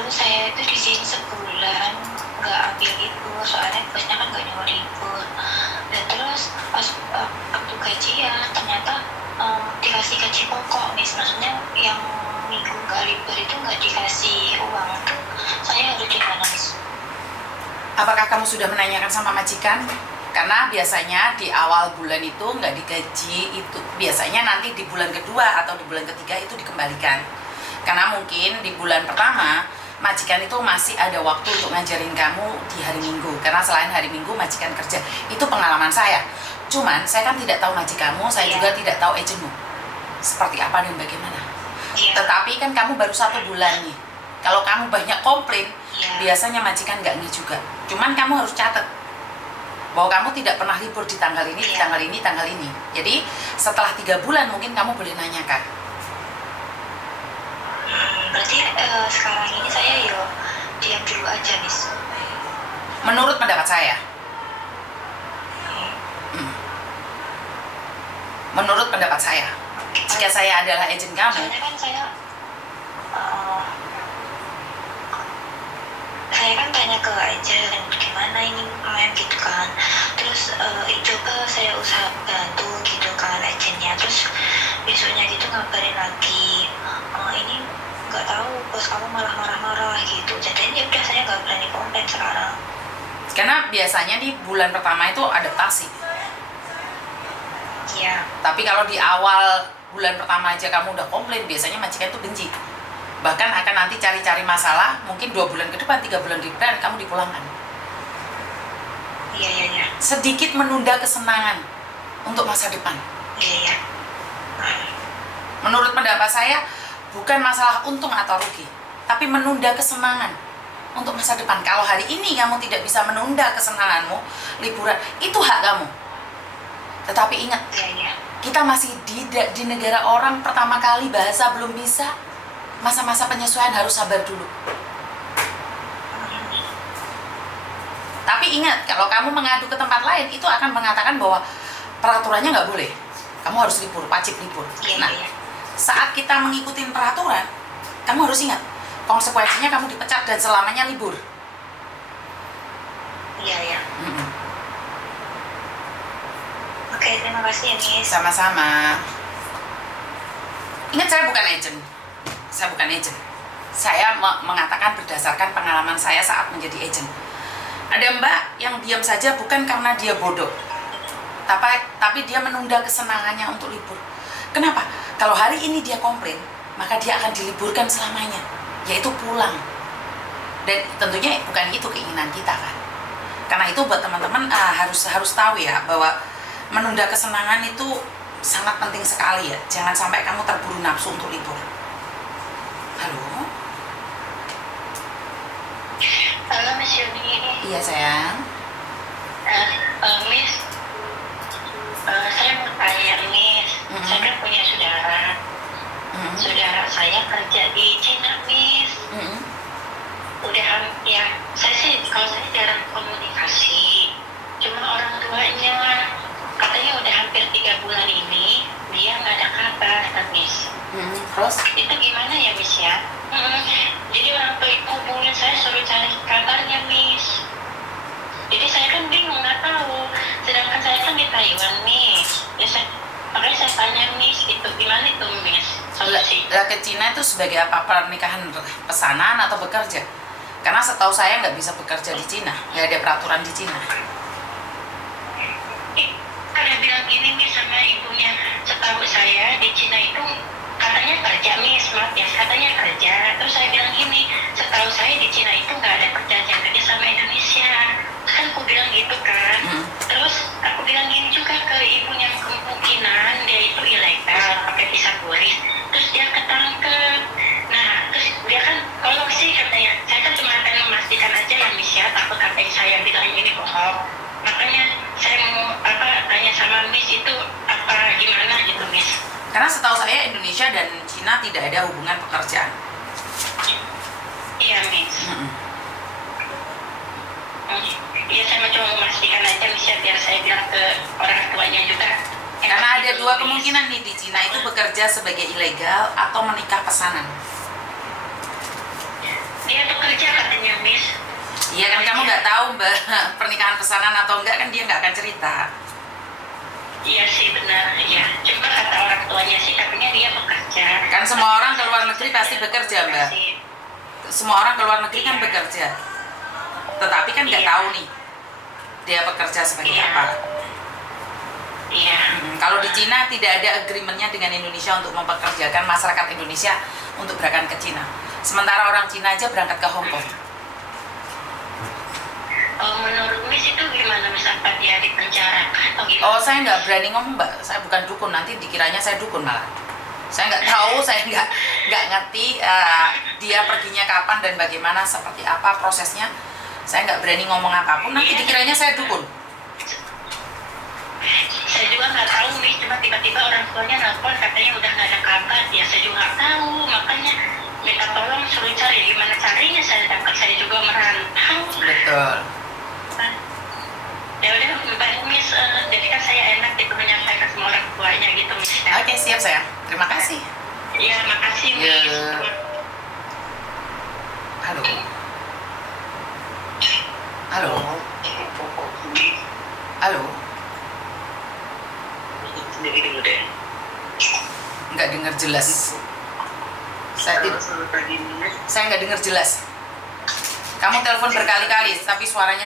terus saya itu di sini sebulan nggak ambil libur soalnya bosnya kan nggak nyuruh libur. Dan terus pas waktu gajian ternyata dikasih gaji pokok nih, maksudnya yang minggu nggak libur itu nggak dikasih uang tuh, saya harus gimana Miss? Apakah kamu sudah menanyakan sama majikan? Karena biasanya di awal bulan itu nggak digaji, itu biasanya nanti di bulan kedua atau di bulan ketiga itu dikembalikan. Karena mungkin di bulan pertama majikan itu masih ada waktu untuk ngajarin kamu di hari Minggu. Karena selain hari Minggu majikan kerja. Itu pengalaman saya. Cuman saya kan tidak tahu majikanmu, saya juga tidak tahu agenmu seperti apa dan bagaimana. Tetapi kan kamu baru 1 bulan nih. Kalau kamu banyak komplain, biasanya majikan nggak nih juga. Cuman kamu harus catat bahwa kamu tidak pernah libur di tanggal ini, di tanggal ini, tanggal ini. Jadi setelah 3 bulan mungkin kamu boleh nanyakan. Berarti sekarang ini saya diam dulu aja Miss. Menurut pendapat saya. Menurut pendapat saya. Jika saya adalah agen kamu. Soalnya kan saya kan tanya ke agen gimana ini gitu kan. Terus coba saya usaha bantu gitu kan agennya. Terus besoknya gitu ngabarin lagi, ini nggak tahu bos kamu malah marah-marah gitu. Jadi ya udah saya nggak berani komplain sekarang. Karena biasanya di bulan pertama itu adaptasi. Iya. Tapi kalau di awal bulan pertama aja kamu udah komplain, biasanya majikan itu benci. Bahkan akan nanti cari-cari masalah, mungkin 2 bulan ke depan, 3 bulan ke depan kamu dipulangkan. Iya. Sedikit menunda kesenangan untuk masa depan. Iya. Menurut pendapat saya, bukan masalah untung atau rugi, tapi menunda kesenangan untuk masa depan. Kalau hari ini kamu tidak bisa menunda kesenanganmu, liburan, itu hak kamu. Tetapi ingat, kita masih di negara orang pertama kali, bahasa belum bisa. Masa-masa penyesuaian harus sabar dulu. Tapi ingat, kalau kamu mengadu ke tempat lain, itu akan mengatakan bahwa peraturannya nggak boleh. Kamu harus libur, wajib libur. Nah, saat kita mengikuti peraturan, kamu harus ingat, konsekuensinya kamu dipecat dan selamanya libur. Iya. Oke, terima kasih ya Miss. Sama-sama. Ingat, saya bukan agent. Saya mengatakan berdasarkan pengalaman saya saat menjadi agent. Ada mbak yang diam saja bukan karena dia bodoh, tapi dia menunda kesenangannya untuk libur. Kenapa? Kalau hari ini dia komplain, maka dia akan diliburkan selamanya, yaitu pulang. Dan tentunya bukan itu keinginan kita kan. Karena itu buat teman-teman harus tahu ya, bahwa menunda kesenangan itu sangat penting sekali ya. Jangan sampai kamu terburu nafsu untuk libur. Halo? Halo Miss Yuni. Iya sayang. Miss, saya mau tanya Miss. Saya kan punya saudara. Saudara saya kerja di Cina Miss. Saya sih jarang komunikasi. Cuma orang tuanya katanya udah hampir 3 bulan ini dia nggak ada kabar kan Miss. Terus? Itu gimana ya Miss ya? Jadi orang tua itu hubungin saya suruh cari kabarnya Miss. Jadi saya kan bingung, nggak tahu. Sedangkan saya kan di Taiwan Miss. Makanya saya tanya Miss, itu gimana itu Miss? Solusi. Lah ke Cina itu sebagai apa? Pernikahan pesanan atau bekerja? Karena setahu saya nggak bisa bekerja di Cina, nggak ada peraturan di Cina. Ada bilang gini Miss sama ibunya, setahu saya di Cina itu katanya kerja Miss, maaf ya, katanya kerja. Terus saya bilang gini, setahu saya di Cina itu nggak ada perjanjian kerja sama Indonesia. Kan aku bilang gitu kan. Terus aku bilang gini juga ke ibunya, kemungkinan dia itu ilegal pakai visa turis. Terus dia ketangkep. Nah, terus dia kan, kalau sih katanya, saya kan cuma akan memastikan aja ya Miss ya, takut katanya saya bilang ini bohong. Makanya saya mau tanya sama Miss itu gimana gitu Miss. Karena setahu saya Indonesia dan Cina tidak ada hubungan pekerjaan. Iya Miss. Iya, saya cuma memastikan aja Miss ya, biar saya bilang ke orang tuanya juga. Karena ada 2 kemungkinan nih, di Cina itu bekerja sebagai ilegal atau menikah pesanan. Dia tuh Iya kan kamu nggak tahu Mbak pernikahan pesanan atau enggak, kan dia nggak akan cerita. Iya sih benar, iya. Cuma kata orang tuanya sih katanya dia bekerja. Kan semua orang ke luar negeri pasti bekerja Mbak. Semua orang ke luar negeri kan bekerja. Tetapi kan nggak tahu nih dia bekerja sebagai apa. Iya. Kalau di Cina tidak ada agreement-nya dengan Indonesia untuk mempekerjakan masyarakat Indonesia untuk berangkat ke Cina. Sementara orang Cina aja berangkat ke Hong Kong. Menurut Miss itu gimana Miss, apa dia dipenjara atau gimana? Oh, saya nggak berani ngomong Mbak, saya bukan dukun, nanti dikiranya saya dukun malah. Saya nggak tahu, saya nggak ngerti dia perginya kapan dan bagaimana, seperti apa prosesnya. Saya nggak berani ngomong apapun, nanti dikiranya saya dukun. Saya juga nggak tahu Miss, cuma tiba-tiba orang tuanya nelfon katanya udah nggak ada kabar. Ya saya juga nggak tahu, makanya minta tolong suruh cari gimana caranya saya dapat, saya juga merantau. Betul. Ya udah Mbak Miss, jadi kan saya enak gitu menyampaikan sama orang tuanya gitu Miss. Oke, siap sayang. Terima kasih. Iya, makasih Miss. Ya. Halo. Halo. Halo. Nggak dengar jelas. Saya nggak dengar jelas. Kamu telepon berkali-kali, tapi suaranya